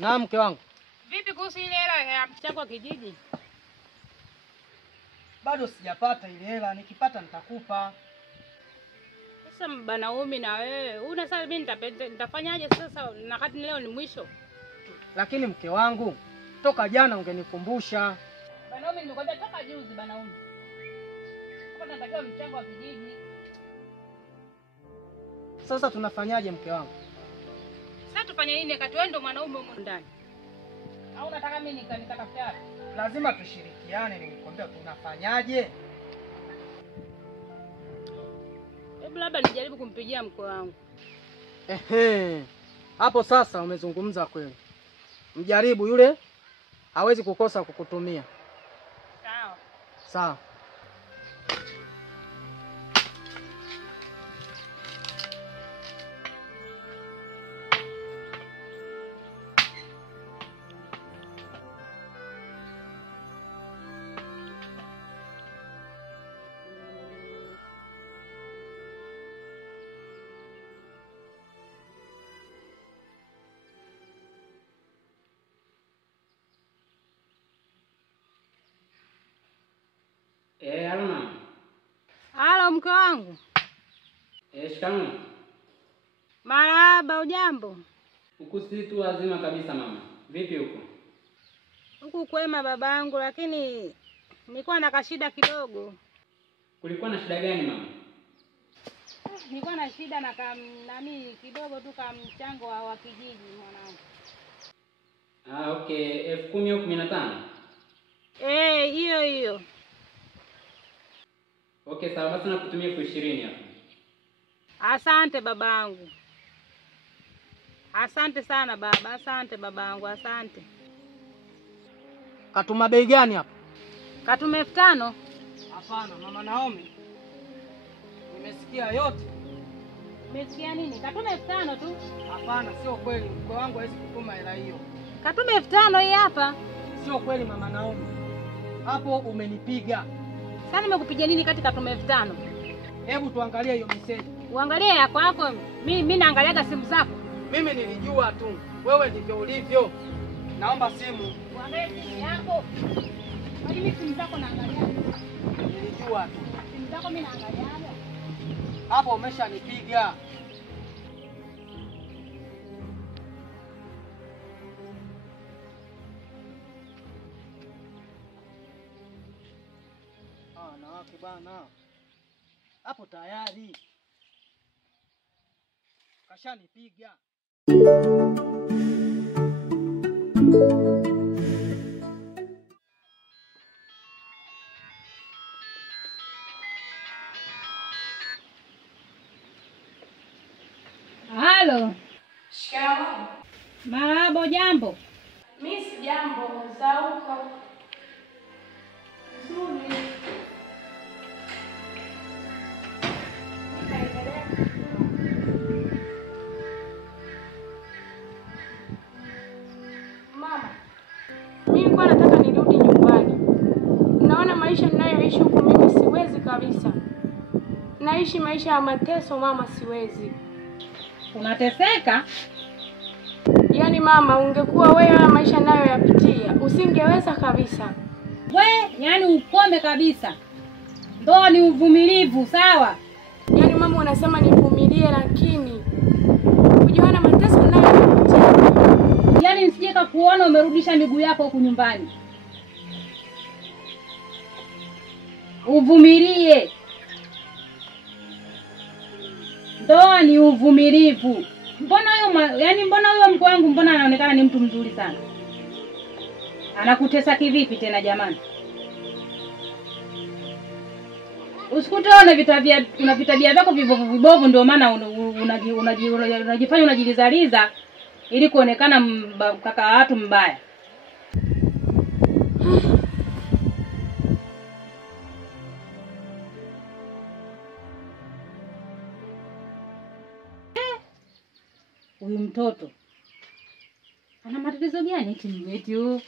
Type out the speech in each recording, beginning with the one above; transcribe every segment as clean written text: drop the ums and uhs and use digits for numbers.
Naam mke wangu. Vipi kuhusu ile hela ya mchango wa kijiji? Bado sijapata ile hela, nikipata nitakupa. Sasa Banaumi na wewe, una sasa mimi nitafanyaje sasa na wakati leo ni mwisho? Lakini mke wangu, toka jana ungenikumbusha. Banaumi nimekwambia toka juzi Banaumi. Kwa natakiwa mchango wa kijiji. Sasa tunafanyaje mke wangu? Sasa tufanye nini kati wewe ndo mwanaume huko ndani? Au unataka mimi nikatafuta? Lazima tushirikiane, nilikwambia tunafanyaje? Hebu labda nijaribu kumpigia mkwe wangu. Hapo sasa umezungumza kweli. Mjaribu, yule hawezi kukosa kukutumia. Sawa. Sawa. Alma. Halo mke wangu. Shikamoo. Marahaba, ujambo? Huku si tu wazima kabisa mama. Vipi huko? Huku kwema babangu, lakini nilikuwa na kashida kidogo. Kulikuwa na shida gani mama? Nilikuwa na shida na nani kidogo tu kama mchango wa kijiji mwanangu. Okay, 10,000 au 15? Hiyo. Okay, sawa basi nakutumia 20,000 hapo. Asante babangu. Asante sana baba, asante babangu, asante. Katuma bei gani hapo? Katuma 5,000. Hapana, mama Naomi. Nimesikia yote. Umesikia nini? Katuma 5,000 tu. Hapana, sio kweli. Mkwe wangu hawezi kutuma hela hiyo. Katuma 5,000 hii hapa. Sio kweli mama Naomi. Hapo umenipiga. Sasa nimekupigia nini kati katuma 5,000? Hebu tuangalie hiyo message. Uangalie yako yako. Mimi naangaliaga simu zako. Mimi nilijua tu. Wewe ndivyo ulivyo. Naomba simu. Uangalie simu yako. Kwani mimi simu zako naangalia? Nilijua tu. Simu zako mimi naangaliaga. Hapo umeshanipiga. Na wake bana. Hapo tayari. Kashanipiga. Halo. Shikamoo. Marahaba, jambo? Mimi si jambo, za huko. Nzuri. Mama, mimi nilikuwa nataka nirudi nyumbani. Naona maisha ninayoishi huku mimi siwezi kabisa. Naishi maisha ya mateso mama, siwezi. Unateseka? Yaani mama, ungekuwa wewe na maisha nayo yapitia, usingeweza kabisa. Yaani ukome kabisa. Ndoa ni uvumilivu, sawa? Yaani mama unasema nivumilie, lakini ujiona mateso nayo yapitia. Yaani nisije kuona umerudisha miguu yako huku nyumbani. Uvumilie. Ndoa ni uvumilivu. Mbona huyo mke wangu mbona anaonekana ni mtu mzuri sana? Anakutesa kivipi tena jamani? Usikutone una vitabia vyako vibovu ndio maana unajifanya unajilizaliza ili kuonekana kaka watu mbaya. Huyu mtoto ana matatizo gani eti huyu?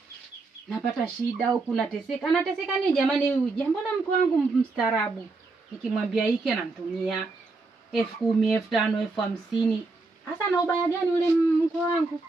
Napata shida au kunateseka. Anateseka nini jamani huyu? Mbona mke wangu mstaarabu? Nikimwambia hiki anamtumia 10,000, 5,000, 50,000. Hasa na ubaya gani ule mke wangu?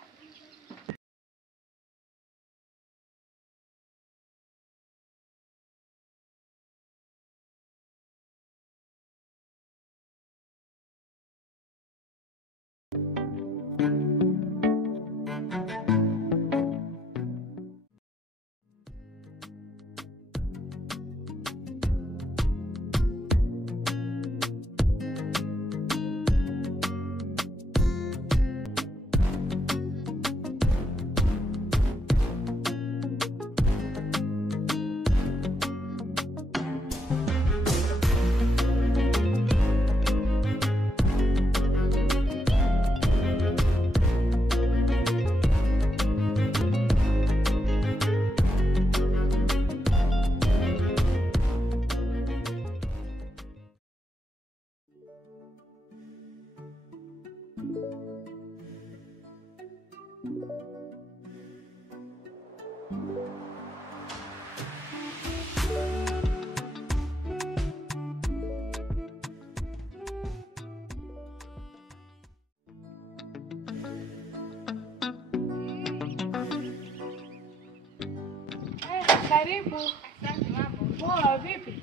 Karibu. Asante. Mambo poa? Vipi?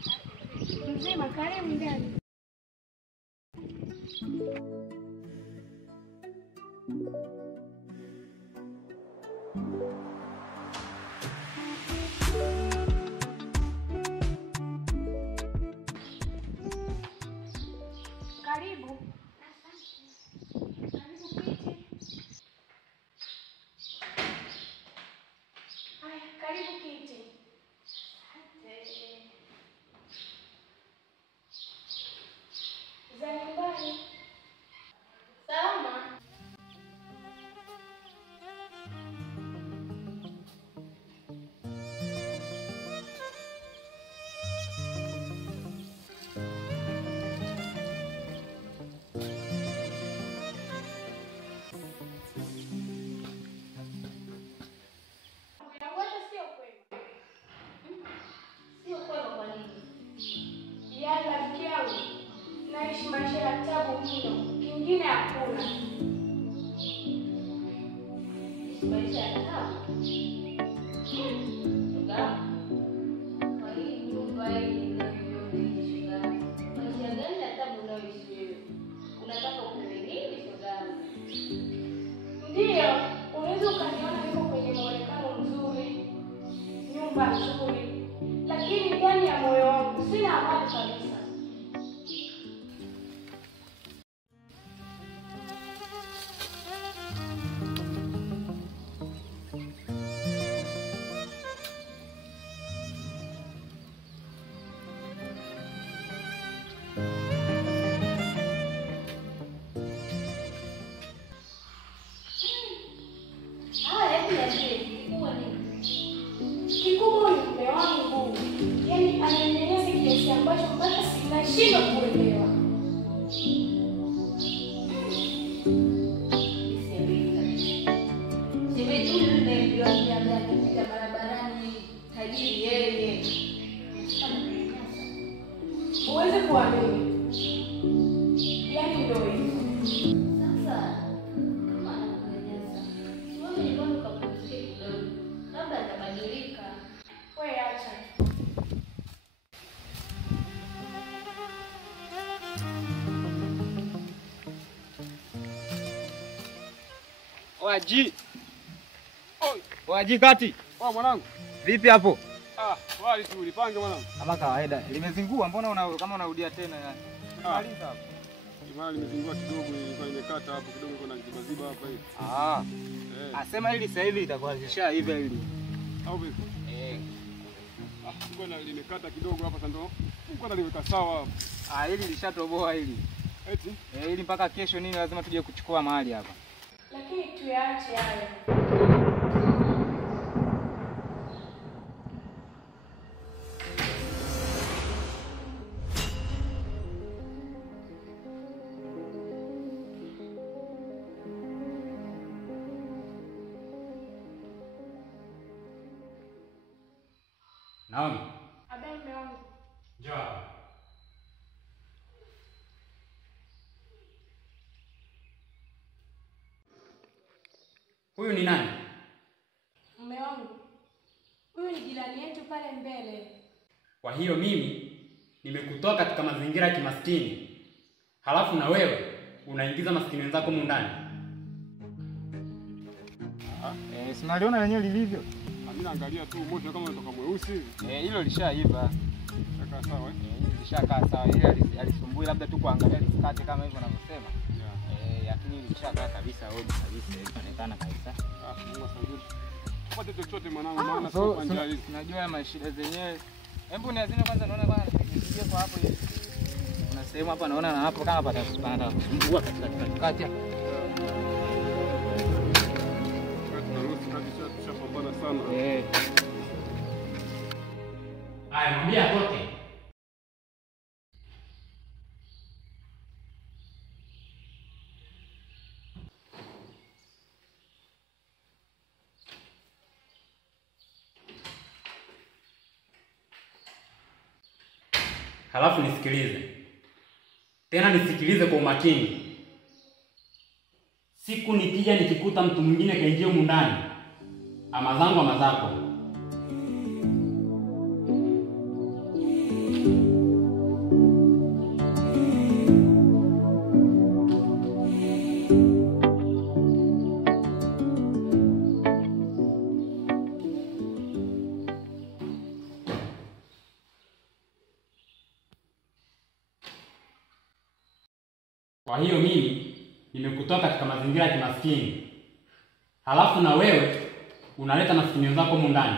Mzima. Karibu ndani. Karibu. Karibu kiti. Haya, karibu kiti. Za nyumbani. Salama. Naishi maisha ya tabu mno, kingine hakuna. Maisha ya tabu? Kwa hii nyumba hii unavyoishi shoga, maisha gani ya tabu unayoishi wewe? Unataka upewe nini shoga? Ndiyo, unaweza ukaniona niko kwenye muonekano mzuri, nyumba nzuri, lakini ndani ya moyo wangu sina amani kabisa. Kikubwa ni mume wangu, yaani ananinyanyasa kiasi ambacho mpaka sinashindwa kuelewa. Shemeji huyu ndio anayepita barabarani, tajiri yeye. Uweze kuamini. Yaani ndio hivyo. Sasa kama ananyanyasa, wewe ni bado kapumzike kidogo. Labda atabadilika. Wewe acha. Waji. Oi, waji kati. Mwanangu. Vipi hapo? Wali tu ulipange mwanangu. Kama kawaida. Limezingua, mbona kama unarudia tena yani? Maliza hapo. Imani limezingua kidogo, ilikuwa imekata hapo kidogo, iko na ziba hapa hivi. Asema hili sasa hivi itakuwa lishaiva hili. Au vipi? Ngoja limekata kidogo hapa ndo. Ngoja liweka sawa hapa. Hili lishatoboa hili. Eti? Hili mpaka kesho nini lazima tuje kuchukua mahali hapa. Lakini tuyaache hayo. Naomi. Abe mume wangu. Njoo. Huyu ni nani? Mume wangu. Huyu ni jirani yetu pale mbele. Kwa hiyo mimi nimekutoa katika mazingira ya kimaskini. Halafu na wewe unaingiza maskini wenzako humu ndani. Sinaliona lenyewe lilivyo. Mimi naangalia tu moto kama unatoka mweusi hivi. Hilo lishaiva. Saka sawa Lishakaa sawa. Ile alisumbui labda tu kuangalia lisikate kama hivyo wanavyosema. Lakini lishakaa kabisa hodi kabisa, inaonekana kabisa. Mungu asifiwe. Tupate chochote mwanangu, maana sio kwa njia hizi. Unajua mashida zenyewe. Hebu niazime kwanza, naona kwanza nipigie kwa hapo hivi. Kuna sehemu hapa naona na hapo kama patapanda kusumbua katikati hapa. Tunaruhusu kabisa, tushapambana sana. Haya, mwambie atoke. Halafu nisikilize. Tena nisikilize kwa umakini. Siku nikija nikikuta mtu mwingine kaingia humu ndani, ama zangu ama zako. hiyo mimi nimekutoa katika mazingira ya kimaskini, halafu na wewe unaleta maskini wenzako humu ndani.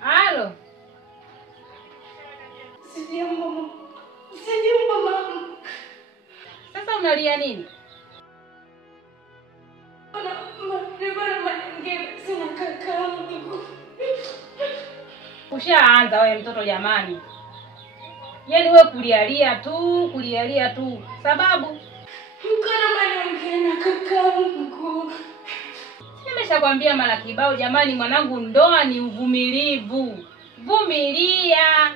Halo. Sijambo mama. Sasa unalia nini? Sina kakaangu. Ushaanza wewe mtoto jamani. Yaani wewe kulialia tu. Sababu Mkana kakaangu. nimeshakwambia mara kibao jamani, mwanangu, ndoa ni uvumilivu. Vumilia.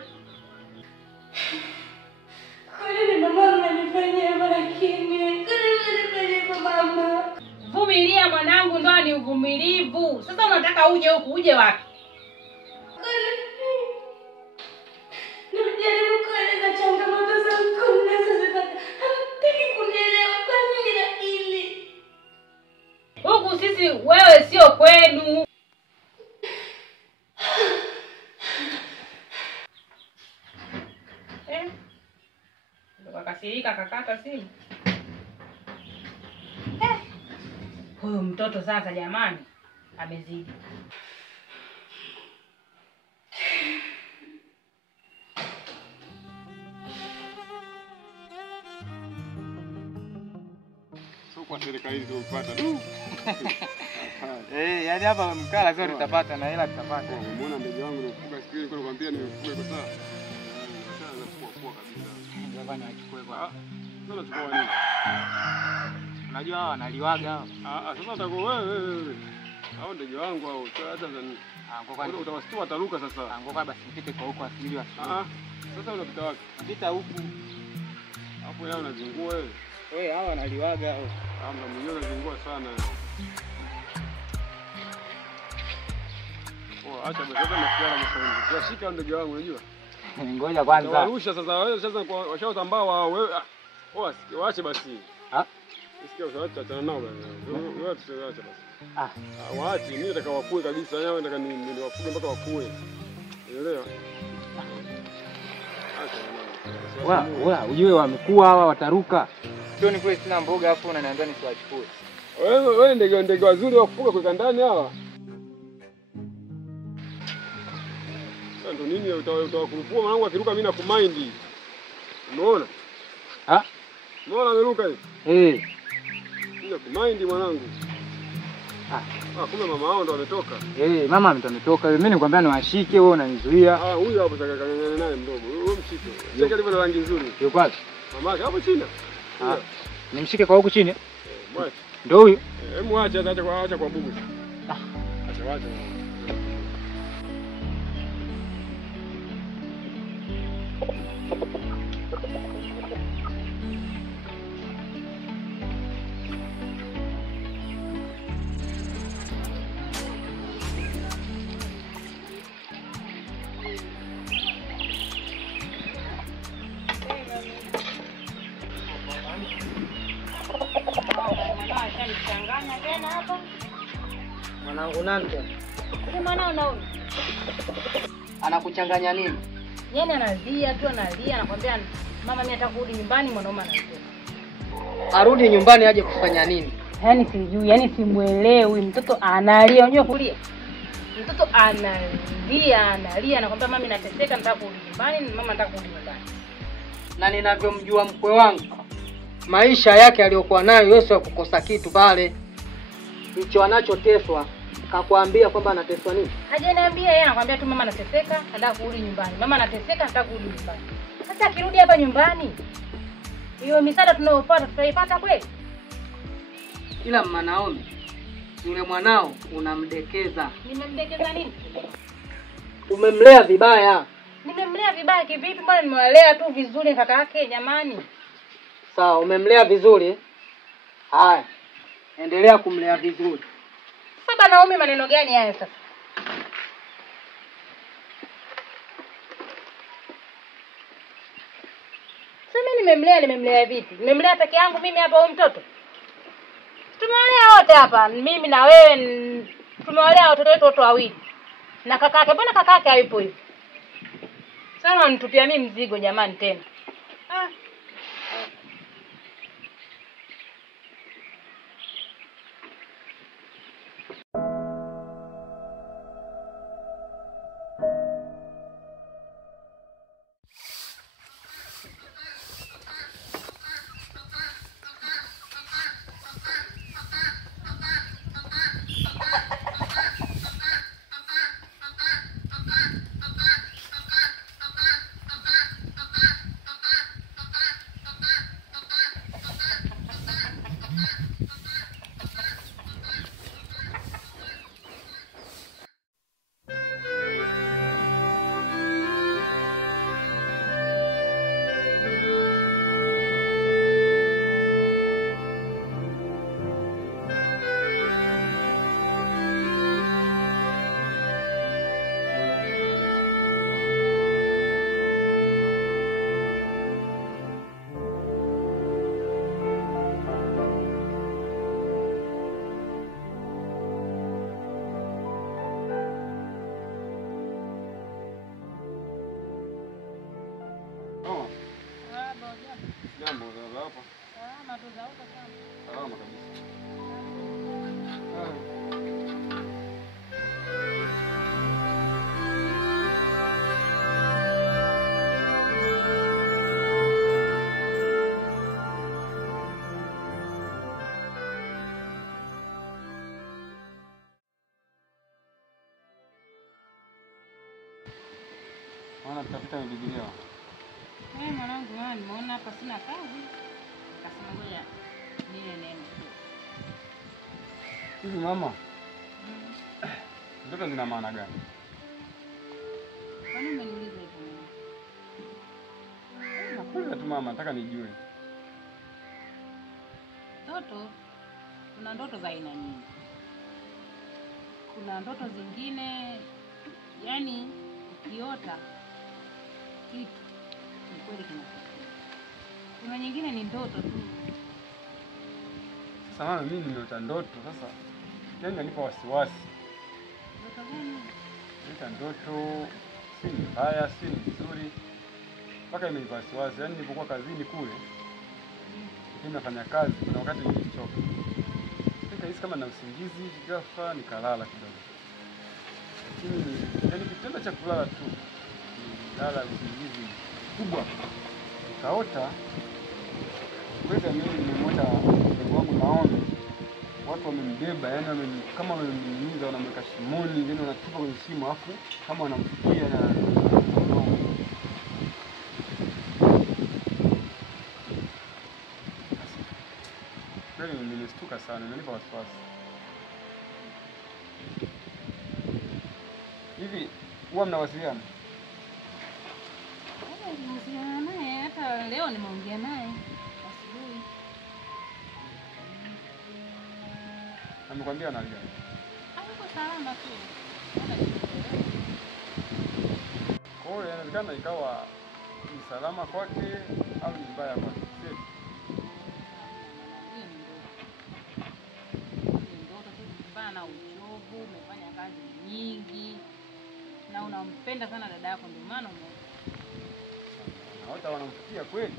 Kwa nini mama ananifanyia lakini? Mama. Vumilia mwanangu, ndoa ni uvumilivu. Sasa unataka uje huku, uje wapi? Najaribu kueleza changamoto zangu na sasa hamtaki kunielewa kwa nini na hili. Huku sisi wewe sio kwenu. Ndo kakasirika kakata simu. Huyu mtoto sasa jamani amezidi. Sio kwa serikali hizo upata. Yaani hapa mkala zote tutapata na hela tutapata. Umeona ndege wangu nakufuga siku ile nilikuwa nakwambia nimefuga kwa sawa. Sasa nakuwa kabisa. Ndio bwana achukue kwa. Sasa nachukua nini? Unajua hawa wanaliwaga hao. Sasa utakuwa wewe. Hao ndege wangu hao. Sasa nani? Ngoka Utawastua wataruka sasa. ngoka basi nipite kwa huko asili wa. Sasa unapita wapi? Napita huku. Hapo yao unazingua wewe. Hawa wanaliwaga hao. Mna mwenyewe unazingua sana. Acha basi hata masiara msongo. Tunashika ndege wangu unajua? Ngoja kwanza. Warusha sasa wewe sasa kwa washaotambaa wao wewe. Waache basi. Sikia usaacha tena nao bwana. Wewe tusiache basi. Waache mimi nataka wakue kabisa. Yao nataka niwafuge mpaka wakue. Unaelewa? Ujue wamekuwa hawa wataruka. Sio ni kule sina mboga afu unaniambia nisiwachukue. Wewe ndege wazuri wa kufuga kwa ndani hawa. Sasa ndo nini utawakurupua mwanangu akiruka mimi nakumind. Umeona? Umeona ameruka hivi? Mimi nakumind mwanangu. Kumbe mama hao ndo wametoka. Mama ametoka. Mimi nikwambia niwashike wewe unanizuia. Huyu hapo sasa kangana naye mdogo. Wewe mshike. Cheka alivyo na rangi nzuri. Yuko wapi? Mama yake hapo chini. Nimshike kwa huku chini. Mwache. Ndio huyu. Mwache acha kwa bubu. Acha. Mwanangu Nante. Ni mwanao na huyu. Anakuchanganya nini? Yaani analia tu anakwambia mama mimi nataka kurudi nyumbani, mwanaume anasema. Arudi nyumbani aje kufanya nini? Yaani sijui, yaani simuelewi. Mtoto analia, unajua kulia. Mtoto analia anakwambia mama nateseka, nataka kurudi nyumbani, mama nataka kurudi nyumbani. Na ninavyomjua mkwe wangu, maisha yake aliyokuwa nayo Yesu ya kukosa kitu pale. Hicho anachoteswa, kakwambia kwamba anateswa nini? Hajaniambia, yeye anakuambia tu mama nateseka, nataka kurudi nyumbani. Mama nateseka, nataka kurudi nyumbani. Sasa akirudi hapa nyumbani, hiyo misaada tunayopata tutaipata kweli? Ila Naomi, yule mwanao unamdekeza. Nimemdekeza nini? Umemlea vibaya. Nimemlea vibaya kivipi? Mbona nimewalea tu vizuri kaka yake jamani? Sawa, umemlea vizuri. Haya. Endelea kumlea vizuri. Sasa Naomi, maneno gani haya sasa? Sasa nimemlea vipi? Nimemlea peke yangu mimi hapa huyu mtoto? Tumewalea wote hapa, mimi na wewe tumewalea watoto wetu wote wawili. Na kakake, mbona kakake hayupo hivi? Sasa unanitupia mimi mzigo jamani tena. Jambo za hapa. Salama tu za huko sana. Salama kabisa. Maana tutafuta Biblia. Mwanangu, nimeona hapa sina kazi. Kasema ngoja nile neno. Hivi mama. Ndoto zina maana gani? Kwani umeniuliza hivyo? Nakuuliza tu mama, nataka nijue. Ndoto, kuna ndoto za aina nyingi. Kuna ndoto zingine yani ukiota kitu ni kweli kinatokea. Kuna nyingine ni ndoto tu. Sasa mama, mimi nimeota ndoto sasa. Yaani inanipa wasiwasi. Ndoto gani? Nimeota ndoto si mbaya, si nzuri. Mpaka imenipa wasiwasi. Yaani nilipokuwa kazini kule, mimi nafanya kazi, kuna wakati nilichoka. Nikahisi kama na usingizi, ghafla nikalala kidogo. Lakini yaani kitendo cha kulala tu, nilala usingizi kubwa. Nikaota kwenda mimi nimeota ndugu wangu Naomi. Watu wamembeba, yani kama wamemnyunyiza, wanamweka shimoni, yani wanatupa kwenye shimo afu kama wanamfikia na sana, inanipa wasiwasi. Hivi huwa mnawasiliana? Nimewasiliana naye, hata leo nimeongea naye asubuhi. Amekwambia analia? Hayuko salama tu. Kwa hiyo inawezekana ikawa ni salama kwake au ni mbaya kwake. Na uchovu, umefanya kazi nyingi na unampenda sana dada yako, ndio maana na wote wanamfikia kweli,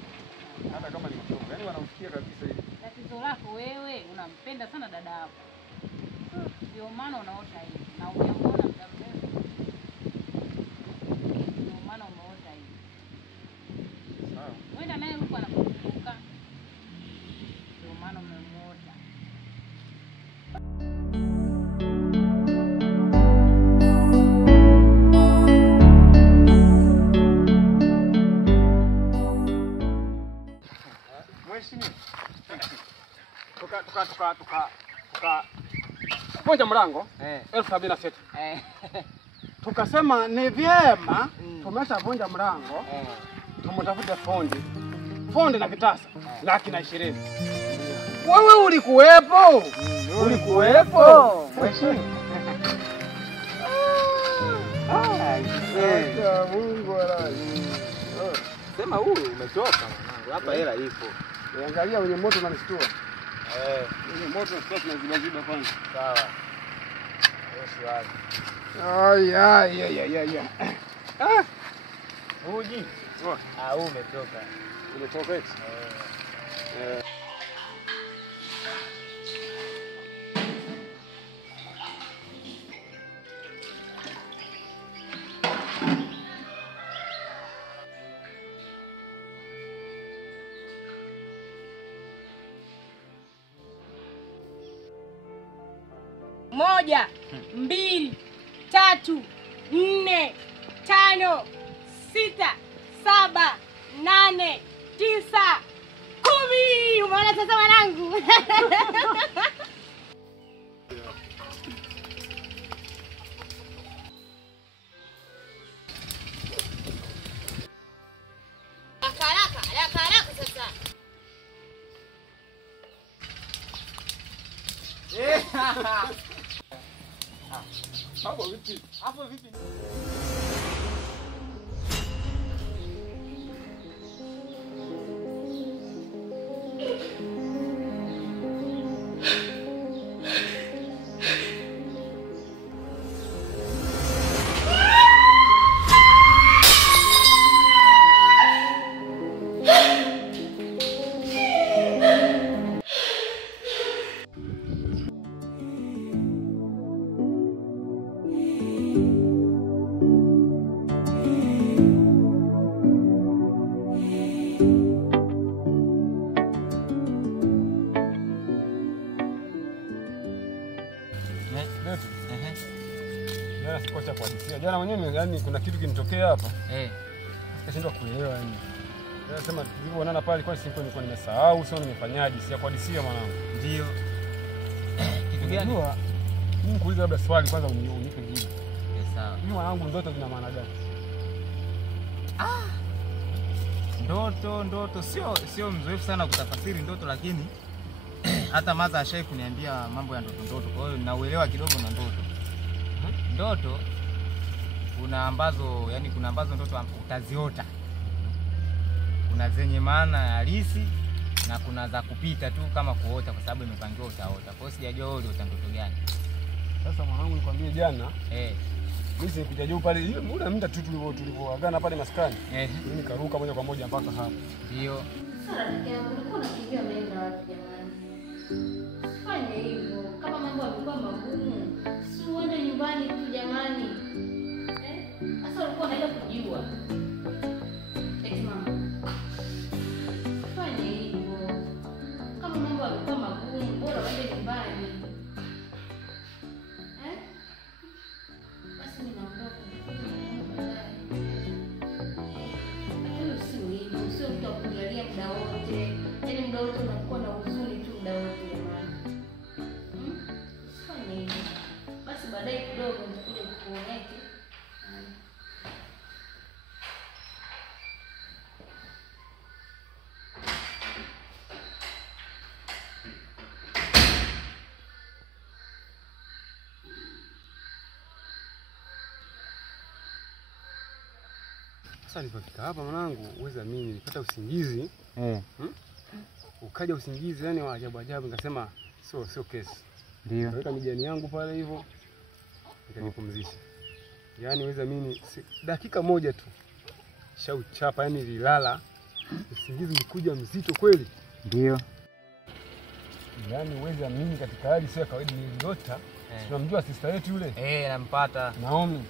hata kama ni mchovu, yaani wanamfikia kabisa hivi. Tatizo lako wewe, unampenda sana dada yako, ndio maana unaota hivi na umeona muda mrefu, ndio maana umeota hivi. Sawa, Wenda naye huko anakukumbuka, ndio maana umeota. Vunja mlango 1076. Tukasema ni vyema tumeshavunja mlango tumtafute fundi na kitasa 120,000. Wewe ulikuwepo? Ulikuwepo? Mungu alai. Sema huyu umetoka mwanangu. Hapa hela ipo. Angalia wenye moto unanishtua. Wenye moto unashtua tunaziba kwanza. Sawa. Yesu wapi? Ay. Uji. Umetoka. Umetoka eti? Moja, 2, 3, 4, 5, 6, 7, 8, 9, 10. Umeona sasa mwanangu? Haraka sasa. Hapo vipi? Jana sikocha kuhadithia. Jana mwenyewe yani kuna kitu kinitokea hapa. Sikashindwa kuelewa yani. Nasema tulivyoonana pale kwa siku nilikuwa nimesahau, sio nimefanyaje, si kuhadithia mwanangu. Ndio. Kitu gani? Mimi kuuliza labda swali kwanza unipe jibu. Sawa. Mimi mwanangu ndoto zina maana gani? Ndoto sio mzoefu sana kutafasiri ndoto, lakini hata maza ashai kuniambia mambo ya ndoto. Kwa hiyo nauelewa kidogo na ndoto. Ndoto kuna ambazo ndoto utaziota. Kuna zenye maana halisi na kuna za kupita tu kama kuota kwa sababu imepangiwa utaota. Kwa hiyo sijajua wewe uliota ndoto gani. Sasa mwanangu nikwambie jana, mimi sikuja juu pale ile muda tu tulivyoagana pale maskani. Mimi nikaruka moja kwa moja mpaka hapa. Ndio. Sasa ulikuwa unakimbia mbele na watu jamani. Fanya hivyo. Kama mambo yalikuwa magumu, si uende nyumbani tu jamani. Sasa ulikuwa unaenda kujua. Mama. Fanya hivyo. Kama mambo yalikuwa magumu, bora uende nyumbani. Basi mimi naondoka. Sio mtu akujalia muda wote. Yaani muda wote unakuwa na huzuni tu muda wote jamani. Sasa nilipofika hapa mwanangu, uweza mimi nilipata usingizi. Ukaja usingizi yani wa ajabu ajabu, nikasema sio kesi. Ndio. Nikaweka mijani yangu pale hivyo. Nikajipumzisha. Yaani uweza mimi dakika moja tu shauchapa, yani nililala. Usingizi ulikuja mzito kweli. Ndio. Yaani uweza mimi katika hali sio kawaida niliota. Tunamjua sister yetu yule? Nampata. Naomi.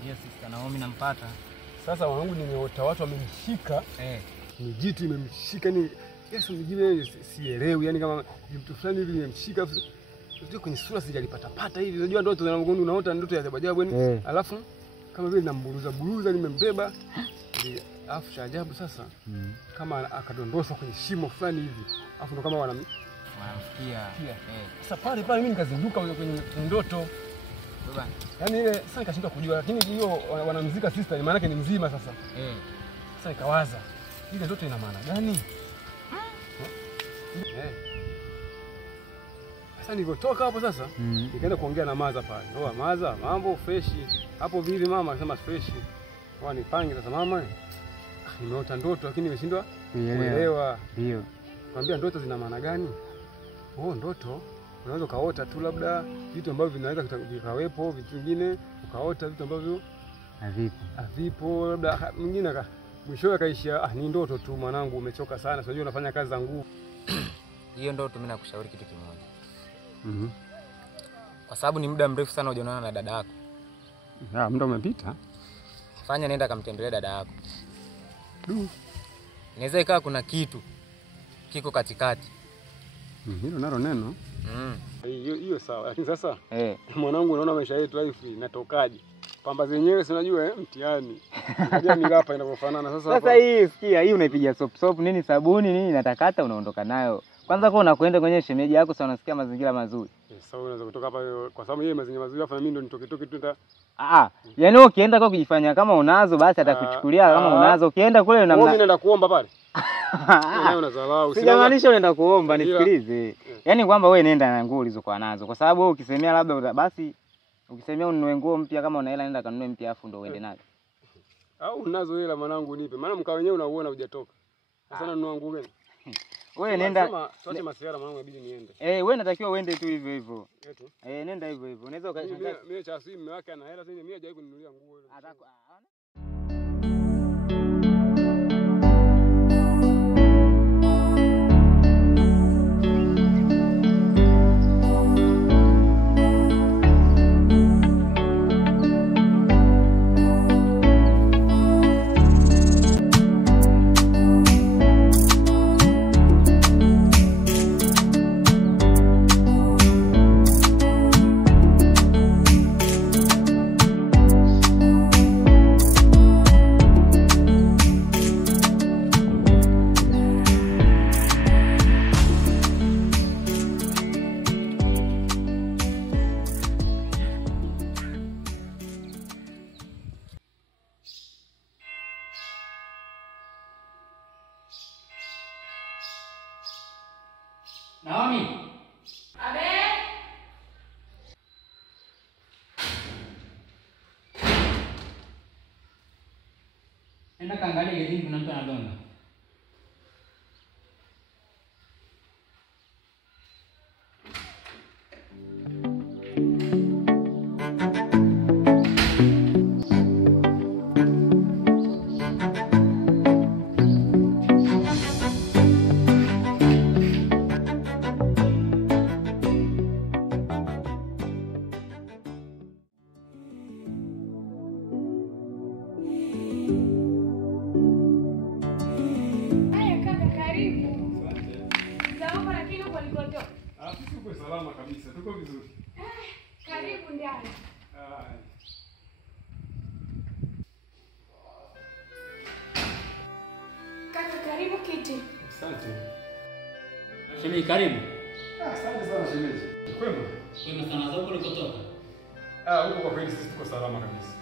Ndio sister Naomi nampata. Sasa wanangu nimeota watu wamemshika. Ni jitu imemshika ni Yesu mjime sielewi, yani kama mtu fulani hivi nimemshika sio kwenye sura sijalipata hivi. Unajua ndoto za mgongo unaota ndoto ya ajabu yani. Alafu kama vile namburuza nimembeba. Alafu cha ajabu sasa kama akadondoshwa kwenye shimo fulani hivi. Alafu ndo kama wanamfikia. Sasa pale mimi nikazinduka kwenye ndoto. Baba. Yaani ile sasa nikashindwa kujua, lakini hiyo wanamzika sister ni maana yake ni mzima sasa. Sasa nikawaza ile ndoto ina maana gani? Sasa nilipotoka hapo sasa nikaenda kuongea na Maza pale. Ndoa Maza, mambo fresh. Hapo vipi mama? Akasema fresh. Kwa nipange sasa mama. Nimeota ndoto lakini nimeshindwa kuelewa. Ndio. Kwambia ndoto zina maana gani? Ndoto unaweza kaota tu labda vitu ambavyo vinaweza vikawepo, vitu vingine ukaota vitu ambavyo havipo labda mwingine mwisho akaishia ni ndoto tu mwanangu, umechoka sana, sio unafanya kazi za nguvu. Hiyo ndoto mimi nakushauri kitu kimoja. Kwa sababu ni muda mrefu sana hujaonana na dada yako. Muda umepita. Fanya nenda kamtembelee dada yako. Inaweza ikawa kuna kitu kiko katikati. Hilo nalo neno. Hiyo sawa. Lakini sasa mwanangu unaona maisha yetu life inatokaje? Pamba zenyewe si unajua mtihani. Unajua ni hapa inavyofanana sasa hapa. Sasa hii sikia, hii unaipiga sop nini sabuni nini inatakata unaondoka nayo. Kwanza kwa unakwenda kwenye shemeji yako sasa unasikia mazingira mazuri. Sasa unaweza kutoka hapa kwa sababu yeye mazingira mazuri afa na mimi ndo nitoke tu yaani ukienda kwa kujifanya kama unazo basi atakuchukulia kama unazo. Ukienda kule mimi naenda kuomba pale. Wewe unadharau. Sijamaanisha unaenda kuomba, nisikilize. Yaani kwamba wewe nenda na nguo ulizokuwa nazo. Kwa sababu wewe ukisemea labda basi ukisemea ununue nguo mpya kama una hela nenda kanunue mpya afu ndo uende nazo. Au unazo hela mwanangu nipe. Maana mkao wenyewe unauona hujatoka. Sasa nanunua nguo gani? Wewe nenda. Tuache masiara mwanangu inabidi niende. Wewe natakiwa uende tu hivyo hivyo. Nenda hivyo hivyo. Unaweza ukashangaa. Mimi cha simu mume wake ana hela sasa mimi hajawahi kuninunulia nguo ile. Naomi. Enda kaangalia gazini kuna mtu anagonga. Salama kabisa. Tuko vizuri. Karibu ndani. Kaka karibu kiti. Asante. Shemeji karibu. Asante sana shemeji. Kwema. Kwema sana za huko ulikotoka. Huko kwa kweli sisi tuko salama kabisa.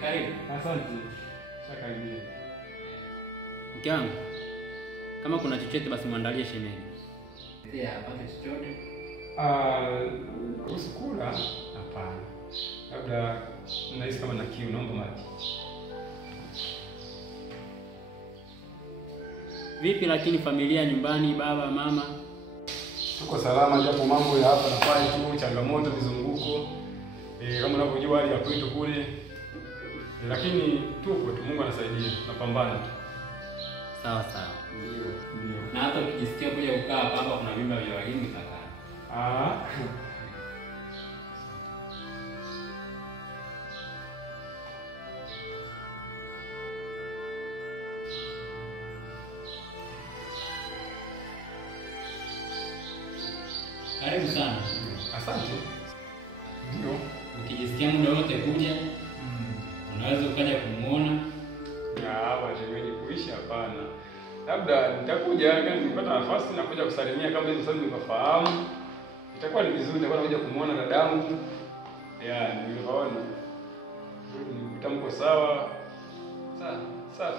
Karibu. Asante. Shaka hivi. Mke wangu. Kama kuna chochote basi muandalie shemeji. Apate chochote. Kuhusu kula hapana. Labda nahisi kama na kiu naomba maji. Vipi lakini familia nyumbani, baba, mama? Tuko salama, japo mambo ya hapa na pale tu, changamoto, mizunguko. Kama unavyojua hali ya kwetu kule. Lakini tupo tu, Mungu anasaidia, napambana tu. Sawa sawa. Ndio. Na hata ukijisikia kuja kukaa hapa kuna vyumba vya wageni kaka. Karibu sana. Asante. Ndio. Ukijisikia muda wote kuja, unaweza ukaja kumuona. Hapa shemeji kuishi hapana. Labda nitakuja kama nikipata nafasi na kuja kusalimia kama hizo sasa nikafahamu. Itakuwa ni vizuri nitakuwa nakuja kumuona dadangu. Niliona. Mtamko sawa. Sawa.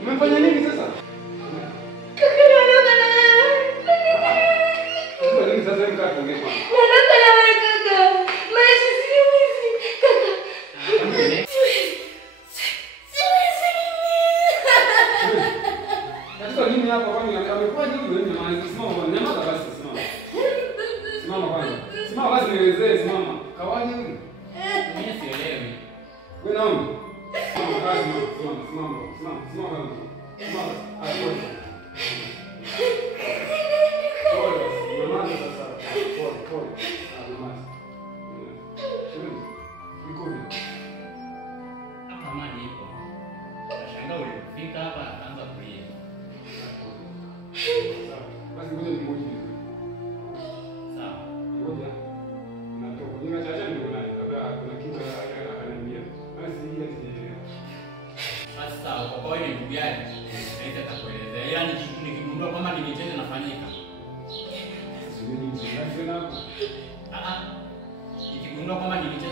Umefanya nini sasa? Sasa mkaa tuongee kwa. Sasa nini hapa kwani amekuwa hivi wewe na simama kwa nyama basi simama. Simama kwanza. Simama basi nielezee simama. Kawaje huyu? Mimi sielewi. Wewe naona. Simama. Hapa maji ipo. Nashangaa ulipofika hapa akaanza kulia. Basi ngoja nimoje vizuri. Sawa. Ngoja. Natoka. Ninaacha ndio naye. Kabla kuna kitu ananiambia. Basi hii atielewa. Basi sawa, kwa kweli ni ndugu yake. Naweza atakuelezea. Ila nikigundua kwamba ni michezo inafanyika. Sijui ni mchezo gani hapa. Nikigundua kwamba ni michezo